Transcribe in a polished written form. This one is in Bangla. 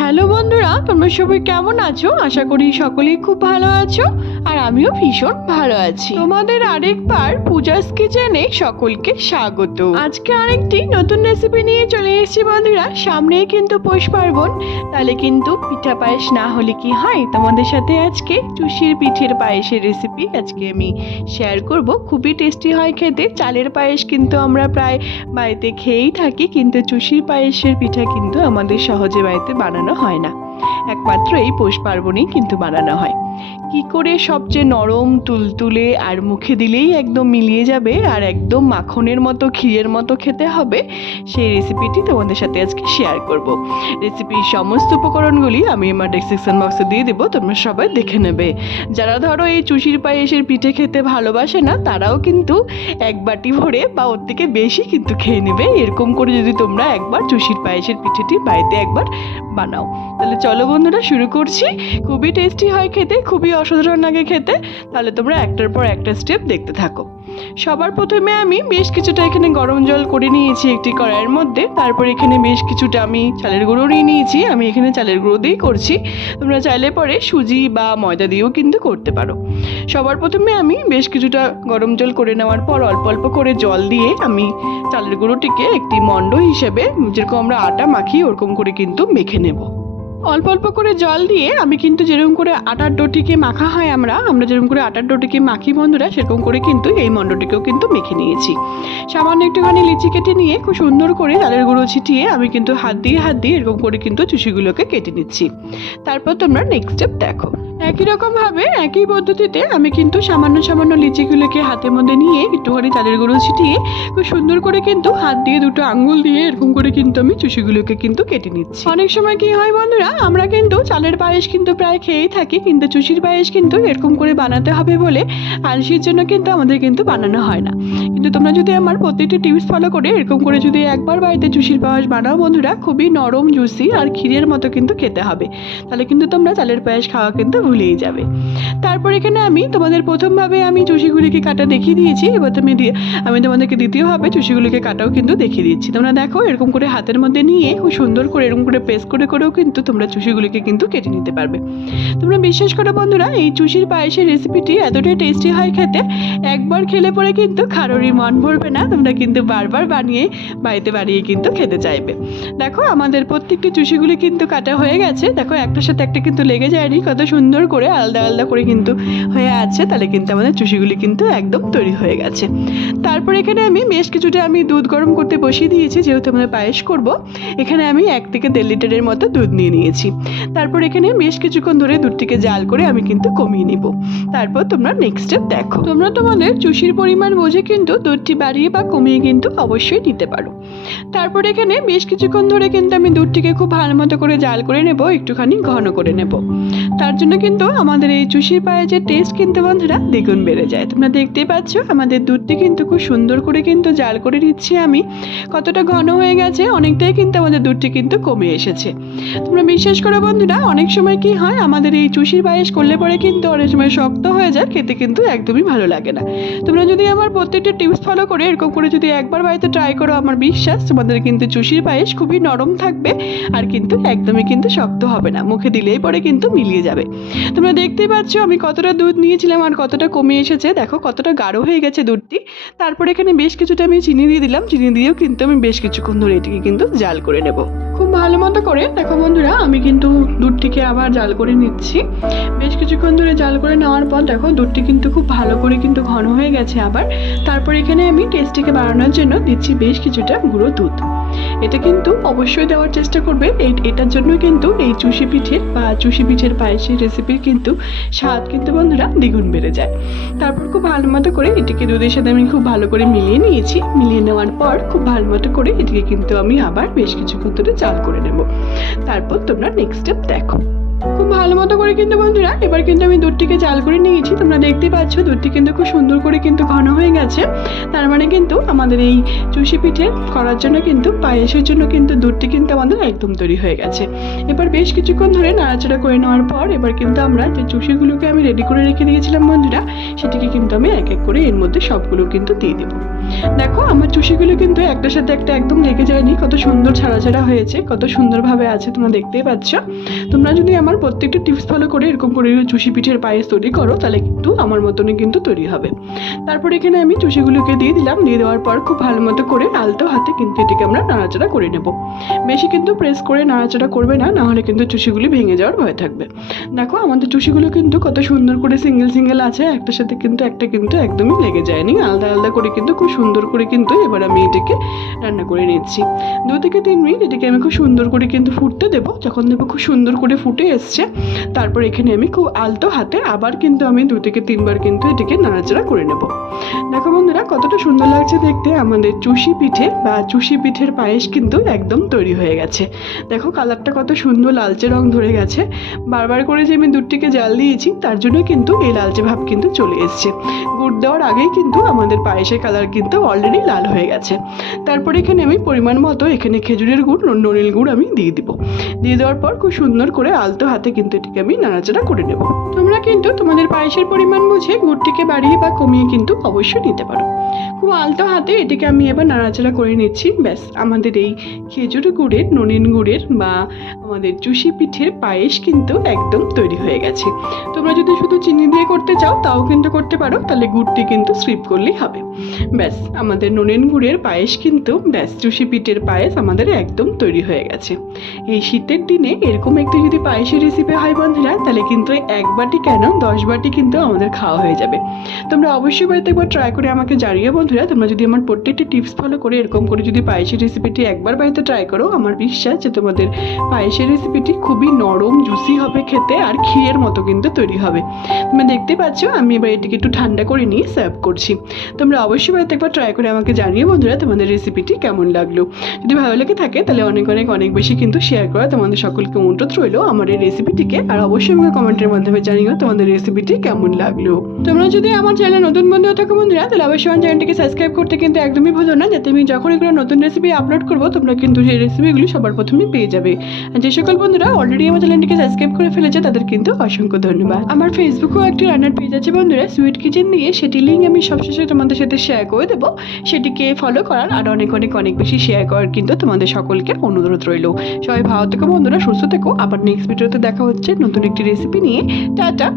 হ্যালো বন্ধুরা, তোমরা সবাই কেমন আছো? আশা করি সকলেই খুব ভালো আছো আর আমিও ভীষণ ভালো আছি। তোমাদের আরেকবার পূজাস কিচেনে সকলকে স্বাগত। আজকে আরেকটি নতুন রেসিপি নিয়ে চলে এসেছি বন্ধুরা। সামনেই কিন্তু পৌষ পার্বণ, তাহলে কিন্তু পিঠা পায়েস না হলে কি হয়। তোমাদের সাথে আজকে চুষির পিঠের পায়েসের রেসিপি আজকে আমি শেয়ার করব। খুবই টেস্টি হয় খেতে। চালের পায়েস কিন্তু আমরা প্রায় বাড়িতে খেয়েই থাকি, কিন্তু চুষির পায়েসের পিঠা কিন্তু আমাদের সহজে বাড়িতে বানানো হয় না, একমাত্র এই পৌষ পার্বণেই কিন্তু বানানো হয়। কি করে সবচেয়ে নরম তুলতুলে আর মুখে দিলেই একদম মিলিয়ে যাবে আর একদম মাখনের মতো ক্ষীরের মতো খেতে হবে, সেই রেসিপিটি তোমাদের সাথে আজকে শেয়ার করব। রেসিপির সমস্ত উপকরণগুলি আমি আমার ডেসক্রিপশন বক্সে দিয়ে দেবো, তোমরা সবাই দেখে নেবে। যারা ধরো এই চুষির পায়েসের পিঠে খেতে ভালোবাসে না, তারাও কিন্তু এক বাটি ভরে বা ওর থেকে বেশি কিন্তু খেয়ে নেবে। এরকম করে যদি তোমরা একবার চুষির পায়েসের পিঠেটি বাড়িতে একবার বানাও। তাহলে চলো বন্ধুরা, শুরু করছি। খুবই টেস্টি হয় খেতে, খুবই অসাধারণ লাগে খেতে। তাহলে তোমরা একটার পর একটা স্টেপ দেখতে থাকো। সবার প্রথমে আমি বেশ কিছুটা এখানে গরম জল করে নিয়েছি একটি কড়াইয়ের মধ্যে। তারপর এখানে বেশ কিছুটা আমি চালের গুঁড়ো নিয়ে নিয়েছি। আমি এখানে চালের গুঁড়ো দিয়েই করছি, তোমরা চাইলে পরে সুজি বা ময়দা দিয়েও কিন্তু করতে পারো। সবার প্রথমে আমি বেশ কিছুটা গরম জল করে নেওয়ার পর অল্প অল্প করে জল দিয়ে আমি চালের গুঁড়োটিকে একটি মণ্ড হিসেবে, যেরকম আমরা আটা মাখি ওরকম করে কিন্তু মেখে নেব। অল্প অল্প করে জল দিয়ে আমি কিন্তু যেরকম করে আটার ডোটিকে মাখা হয়, আমরা যেরকম করে আটার ডোটিকে মাখি বন্ধুরা, সেরকম করে কিন্তু এই মণ্ডটিকেও কিন্তু মেখে নিয়েছি। সামান্য একটুখানি লিচি কেটে নিয়ে খুব সুন্দর করে চালের গুঁড়ো ছিটিয়ে আমি কিন্তু হাত দিয়ে এরকম করে কিন্তু চুষিগুলোকে কেটে নিচ্ছি। তারপর তোমরা নেক্সট স্টেপ দেখো। একই রকমভাবে একই পদ্ধতিতে আমি কিন্তু সামান্য লিচিগুলোকে হাতের মধ্যে নিয়ে একটুখানি চালের গুঁড়ো ছিটিয়ে খুব সুন্দর করে কিন্তু হাত দিয়ে দুটো আঙ্গুল দিয়ে এরকম করে কিন্তু আমি চুষিগুলোকে কিন্তু কেটে নিচ্ছি। অনেক সময় কি হয় বন্ধুরা, আমরা কিন্তু চালের পায়েস কিন্তু প্রায় খেয়েই থাকি, কিন্তু চুষির পায়েস কিন্তু এরকম করে বানাতে হবে বলে আলসির জন্য কিন্তু আমাদের কিন্তু বানানো হয় না। কিন্তু তোমরা যদি আমার প্রত্যেকটি টিপস ফলো করে এরকম করে যদি একবার বাড়িতে চুষির পায়েস বানাও বন্ধুরা, খুবই নরম জুসি আর ক্ষীরের মতো কিন্তু খেতে হবে। তাহলে কিন্তু তোমরা চালের পায়েস খাওয়া কিন্তু ভুলেই যাবে। তারপর এখানে আমি তোমাদের প্রথমভাবে আমি চুষিগুলিকে কাটা দেখিয়ে দিয়েছি, এবার আমি তোমাদেরকে দ্বিতীয়ভাবে চুষিগুলিকে কাটাও কিন্তু দেখিয়ে দিচ্ছি। তোমরা দেখো, এরকম করে হাতের মধ্যে নিয়ে খুব সুন্দর করে এরকম করে প্রেস করেও কিন্তু তোমরা চুষিগুলিকে কিন্তু কেটে নিতে পারবে। তোমরা বিশ্বাস করো বন্ধুরা, এই চুষির পায়েসের রেসিপিটি এতটাই টেস্টি হয় খেতে, একবার খেলে পরে কিন্তু কারোরই মন ভরবে না। তোমরা কিন্তু বারবার বাড়িতে বানিয়ে কিন্তু খেতে চাইবে। দেখো, আমাদের প্রত্যেকটি চুষিগুলি কিন্তু কাটা হয়ে গেছে। দেখো, একটার সাথে একটা কিন্তু লেগে যায়নি, কত সুন্দর করে আলাদা আলাদা করে কিন্তু হয়ে আছে। তাহলে কিন্তু আমাদের চুষিগুলি কিন্তু একদম তৈরি হয়ে গেছে। তারপর এখানে আমি বেশ কিছুটা দুধ গরম করতে বসিয়ে দিয়েছি, যেহেতু আমরা পায়েস করব। এখানে আমি 1 থেকে 1.5 লিটারের মতো দুধ নিয়ে নিয়েছি। তারপর এখানে বেশ কিছুক্ষণ ধরে দুধটিকে জাল করে আমি কিন্তু কমিয়ে নিব। তারপর তোমরা নেক্সট স্টেপ দেখো। তোমরা তোমাদের চুষির পরিমাণ বুঝে কিন্তু দুধটি বাড়িয়ে বা কমিয়ে কিন্তু অবশ্যই নিতে পারো। তারপর এখানে বেশ কিছুক্ষণ ধরে কিন্তু আমি দুধটিকে খুব ভালো মতো করে জাল করে নেব, একটুখানি ঘন করে নেব। তার জন্য কিন্তু আমাদের এই চুষির পায়েসের টেস্ট কিন্তু বন্ধুরা দ্বিগুণ বেড়ে যায়। তোমরা দেখতেই পাচ্ছ আমাদের দুধটি কিন্তু খুব সুন্দর করে কিন্তু জাল করে নিচ্ছি আমি। কতটা ঘন হয়ে গেছে, অনেকটাই কিন্তু আমাদের দুধটি কিন্তু কমে এসেছে। তোমরা বিশ্বাস করো বন্ধুরা, অনেক সময় কি হয়, আমাদের এই চুষির পায়েস করলে পরে কিন্তু অনেক সময় শক্ত হয়ে যায়, খেতে কিন্তু একদমই ভালো লাগে না। তোমরা যদি আমার প্রত্যেকটা টিপস ফলো করে এরকম করে যদি একবার বাড়িতে ট্রাই করো, আমার বিশ্বাস তোমাদের কিন্তু চুষির পায়েস খুবই নরম থাকবে আর কিন্তু একদমই কিন্তু শক্ত হবে না, মুখে দিলেই পরে কিন্তু মিলিয়ে যাবে। তোমরা দেখতেই পাচ্ছ আমি কতটা দুধ নিয়েছিলাম আর কতটা কমে এসেছে। দেখো কতটা গাঢ় হয়ে গেছে দুধটি। তারপর এখানে বেশ কিছুটা আমি চিনি দিয়ে দিলাম। চিনি দিয়েও কিন্তু আমি বেশ কিছুক্ষণ ধরে এটিকে কিন্তু জাল করে নেব খুব ভালো মতো করে। দেখো বন্ধুরা, আমি কিন্তু দুধটিকে আবার জাল করে নিচ্ছি। বেশ কিছুক্ষণ ধরে জাল করে নেওয়ার পর দেখো দুধটি কিন্তু খুব ভালো করে কিন্তু ঘন হয়ে গেছে আবার। তারপর এখানে আমি টেস্টিকে বাড়ানোর জন্য দিচ্ছি বেশ কিছুটা গুঁড়ো দুধ। এটা কিন্তু অবশ্যই দেওয়ার চেষ্টা করবে, এটার জন্য কিন্তু এই চুষি পিঠের পায়েসের রেসিপির কিন্তু স্বাদ কিন্তু বন্ধুরা দ্বিগুণ বেড়ে যায়। তারপর খুব ভালো মতো করে এটিকে দুধের সাথে আমি খুব ভালো করে মিলিয়ে নিয়েছি। মিলিয়ে নেওয়ার পর খুব ভালো মতো করে এটিকে কিন্তু আমি আবার বেশ কিছুক্ষণ ধরে জাল করে নেব। তারপর তোমরা নেক্সট স্টেপ দেখো। খুব ভালো মতো করে কিন্তু বন্ধুরা এবার কিন্তু আমি দুধটিকে জাল করে নিয়েছি। তোমরা দেখতে পাচ্ছ দুধটি কিন্তু খুব সুন্দর করে কিন্তু ঘন হয়ে গেছে। তার মানে কিন্তু আমাদের এই চুষি পিঠে করার জন্য কিন্তু পায়েসের জন্য কিন্তু দুধটি কিন্তু আমাদের একদম তৈরি হয়ে গেছে। এবার বেশ কিছুক্ষণ ধরে নাড়াচাড়া করে নেওয়ার পর এবার কিন্তু আমরা যে চুষিগুলোকে আমি রেডি করে রেখে দিয়েছিলাম বন্ধুরা, সেটিকে কিন্তু আমি এক এক করে এর মধ্যে সবগুলো কিন্তু দিয়ে দেবো। দেখো আমার চুষিগুলো কিন্তু একটার সাথে একটা একদম লেগে যায়নি, কত সুন্দর ছাড়া ছাড়া হয়েছে, কত সুন্দরভাবে আছে তোমরা দেখতেই পাচ্ছ। তোমরা যদি আমার প্রত্যেকটা টিপস ফলো করে এরকম করে চুষি পিঠের পায়েস তৈরি করো তাহলে কিন্তু আমার মতনই কিন্তু তৈরি হবে। তারপর এখানে আমি চুষিগুলোকে দিয়ে দিলাম। দিয়ে দেওয়ার পর খুব ভালো মতো করে আলতো হাতে কিন্তু এটিকে আমরা নাড়াচাড়া করে নেব। বেশি কিন্তু প্রেস করে নাড়াচাড়া করবে না, নাহলে কিন্তু চুষিগুলি ভেঙে যাওয়ার ভয় থাকবে। দেখো আমাদের চুষিগুলো কিন্তু কত সুন্দর করে সিঙ্গেল সিঙ্গেল আছে, একটার সাথে কিন্তু একটা কিন্তু একদমই লেগে যায়নি, আলাদা আলাদা করে কিন্তু খুব সুন্দর করে কিন্তু এবার আমি এটাকে রান্না করে নিচ্ছি। 2 থেকে 3 মিনিট এটাকে আমি খুব সুন্দর করে কিন্তু ফুটতে দেবো। যখন দেখবো খুব সুন্দর করে ফুটে এসছে, তারপর এখানে আমি খুব আলতো হাতে আবার কিন্তু আমি 2 থেকে 3 বার কিন্তু এটাকে নাড়াচাড়া করে নেব। দেখো বন্ধুরা কতটা সুন্দর লাগছে দেখতে, আমাদের চুষি পিঠে বা চুষি পিঠের পায়েস কিন্তু একদম তৈরি হয়ে গেছে। দেখো কালারটা কত সুন্দর লালচে রং ধরে গেছে। বারবার করে যে আমি দুধটিকে জাল দিয়েছি তার জন্য কিন্তু এই লালচে ভাব কিন্তু চলে এসছে। গুড় দেওয়ার আগেই কিন্তু আমাদের পায়েসের কালার কিন্তু অলরেডি লাল হয়ে গেছে। তারপর এখানে আমি পরিমাণ মতো এখানে খেজুরের গুড়, নলের গুড় আমি দিয়ে দিব। দিয়ে দেওয়ার পর খুব সুন্দর করে আলতো হাতে কিন্তু এটিকে আমি নাড়াচাড়া করে নেব। তোমরা কিন্তু তোমাদের পায়েসের পরিমাণ বুঝে গুড়টিকে বাড়িয়ে বা কমিয়ে কিন্তু অবশ্যই নিতে পারো। খুব আলতো হাতে এটিকে আমি এবার নাড়াচাড়া করে নিচ্ছি। ব্যাস আমাদের এই খেজুর গুড়ের, নলেন গুড়ের বা আমাদের চুষি পিঠের পায়েস কিন্তু একদম তৈরি হয়ে গেছে। তোমরা যদি শুধু চিনি দিয়ে করতে চাও তাও কিন্তু করতে পারো, তাহলে গুড়টি কিন্তু স্কিপ করলেই হবে। ব্যাস আমাদের নলেন গুড়ের পায়েস কিন্তু ব্যাস চুষি পিঠের পায়েস আমাদের একদম তৈরি হয়ে গেছে। এই শীতের দিনে এরকম একটি যদি পায়েসের রেসিপি হয় বন্ধুরা, তাহলে কিন্তু 1 বাটি কেন 10 বাটি কিন্তু আমাদের খাওয়া হয়ে যাবে। তোমরা অবশ্যই বাড়িতে একবার ট্রাই করে আমাকে জানিও বন্ধুরা। তোমরা যদি আমার প্রত্যেকটি টিপস ফলো করে এরকম করে যদি পায়েসের রেসিপিটি একবার বাড়িতে ট্রাই করো, আমার বিশ্বাস যে তোমাদের পায়েসের রেসিপিটি খুবই নরম জুসি হবে খেতে, আর ক্ষীরের মতো কিন্তু তৈরি হবে। তোমরা দেখতে পাচ্ছ আমি এবার এটিকে একটু ঠান্ডা করে নিয়ে সার্ভ করছি। তোমরা অবশ্যই বাড়িতে একবার ট্রাই করে আমাকে জানিও বন্ধুরা তোমাদের রেসিপিটি কেমন লাগলো। যদি ভালো লেগে থাকে তাহলে অনেক অনেক অনেক বেশি কিন্তু শেয়ার করা তোমাদের সকলকে অনুরোধ রইলো আমার এই রেসিপিটিকে। আর অবশ্যই আমাকে কমেন্টের মাধ্যমে জানিও তোমাদের রেসিপিটি কেমন লাগলো। তোমরা যদি আমার চ্যানেল নতুন বন্ধু থাকো বন্ধুরা, তাহলে অবশ্যই আমার চ্যানেলটিকে সাবস্ক্রাইব করতে কিন্তু একদমই ভুলো না, যাতে আমি যখনই কোনো নতুন রেসিপি আপলোড করবো তোমরা কিন্তু সেই রেসিপিগুলি সবার প্রথমে পেয়ে যাবে। আর যে সকল বন্ধুরা অলরেডি আমার চ্যানেলটিকে সাবস্ক্রাইব করে ফেলেছে তাদের কিন্তু অসংখ্য ধন্যবাদ। আমার ফেসবুকেও একটি রান্নার পেজ আছে বন্ধুরা, সুইট কিচেন দিয়ে, সেটি লিঙ্ক আমি সবশেষে তোমাদের সাথে শেয়ার করে দেবো। সেটিকে ফলো করার আর অনেক অনেক অনেক বেশি শেয়ার করার কিন্তু তোমাদের সকলকে অনুরোধ রইলো। সবাই ভালো থেকো বন্ধুরা, সুস্থ থেকো। আবার নেক্সট ভিডিওতে দেখা হচ্ছে নতুন একটি রেসিপি নিয়ে। টাটা।